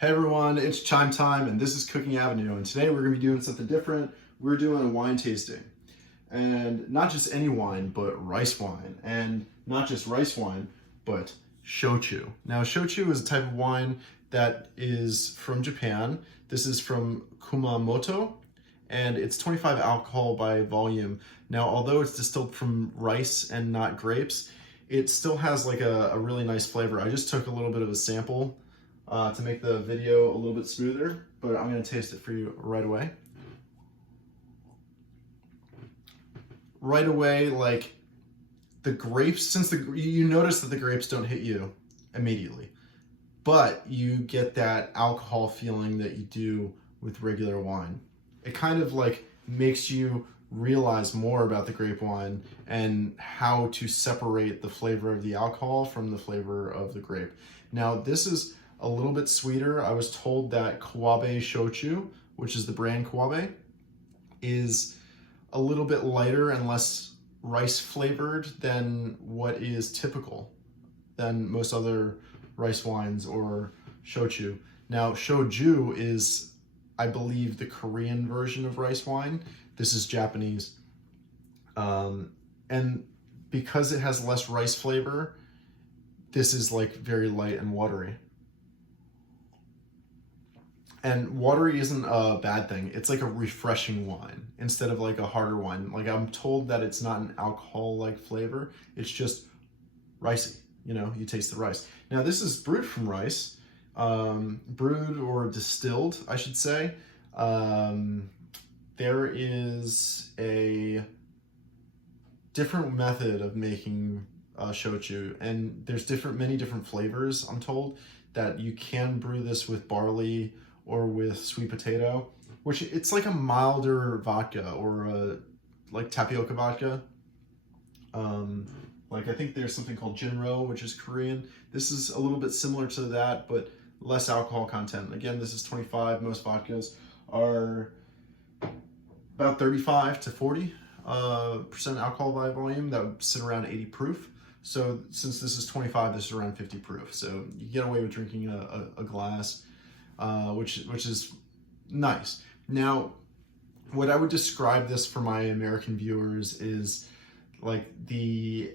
Hey everyone, it's Chime Time and this is Cooking Avenue, and today we're going to be doing something different. We're doing a wine tasting. And not just any wine, but rice wine. And not just rice wine, but shochu. Now shochu is a type of wine that is from Japan. This is from Kumamoto and it's 25 alcohol by volume. Now although it's distilled from rice and not grapes, it still has like a really nice flavor. I just took a little bit of a sample to make the video a little bit smoother, but I'm going to taste it for you right away. Right away, like the grapes, since you notice that the grapes don't hit you immediately, but you get that alcohol feeling that you do with regular wine. It kind of like makes you realize more about the grape wine and how to separate the flavor of the alcohol from the flavor of the grape. Now this is a little bit sweeter. I was told that Kawabe Shochu, which is the brand Kawabe, is a little bit lighter and less rice flavored than what is typical than most other rice wines or shochu. Now shoju is, I believe, the Korean version of rice wine. This is Japanese. And because it has less rice flavor, this is like very light and watery. And watery isn't a bad thing. It's like a refreshing wine instead of like a harder wine. Like I'm told that it's not an alcohol-like flavor. It's just ricey. You know, you taste the rice. Now this is brewed from rice, brewed or distilled, I should say. There is a different method of making shochu, and there's many different flavors, I'm told, that you can brew this with barley or with sweet potato, which it's like a milder vodka or like tapioca vodka. Like I think there's something called Jinro, which is Korean. This is a little bit similar to that, but less alcohol content. Again, this is 25. Most vodkas are about 35 to 40% alcohol by volume. That would sit around 80 proof. So since this is 25, this is around 50 proof. So you get away with drinking a glass, which is nice. Now, what I would describe this for my American viewers is like the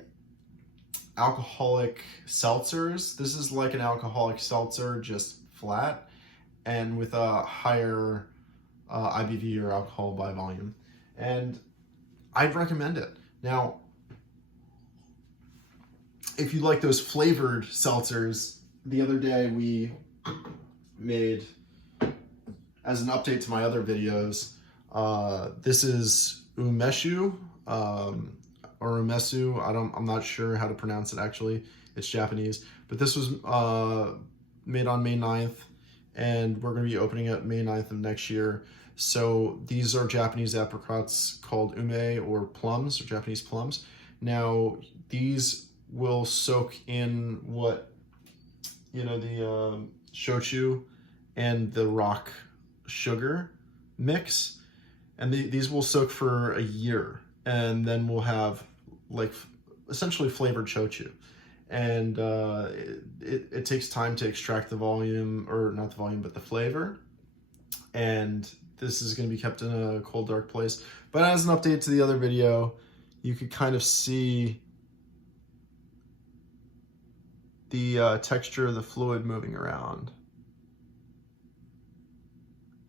alcoholic seltzers. This is like an alcoholic seltzer, just flat and with a higher IBV or alcohol by volume. And I'd recommend it. Now, if you like those flavored seltzers, the other day we made, as an update to my other videos, this is umeshu, or umesu. I'm not sure how to pronounce it actually. It's Japanese, but this was made on May 9th, and we're going to be opening it May 9th of next year. So these are Japanese apricots called ume, or plums, or Japanese plums. Now these will soak in what, you know, the shochu and the rock sugar mix, and these will soak for a year, and then we'll have like essentially flavored shochu. And it takes time to extract the volume, or not the volume, but the flavor. And this is going to be kept in a cold, dark place. But as an update to the other video, you could kind of see the texture of the fluid moving around.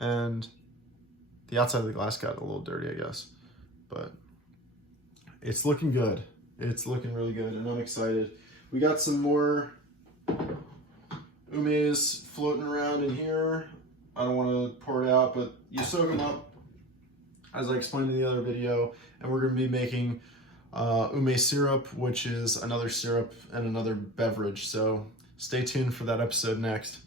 And the outside of the glass got a little dirty, I guess. But it's looking good. It's looking really good, and I'm excited. We got some more umes floating around in here. I don't want to pour it out, but you soak them up, as I explained in the other video, and we're going to be making ume syrup, which is another syrup and another beverage. So stay tuned for that episode next.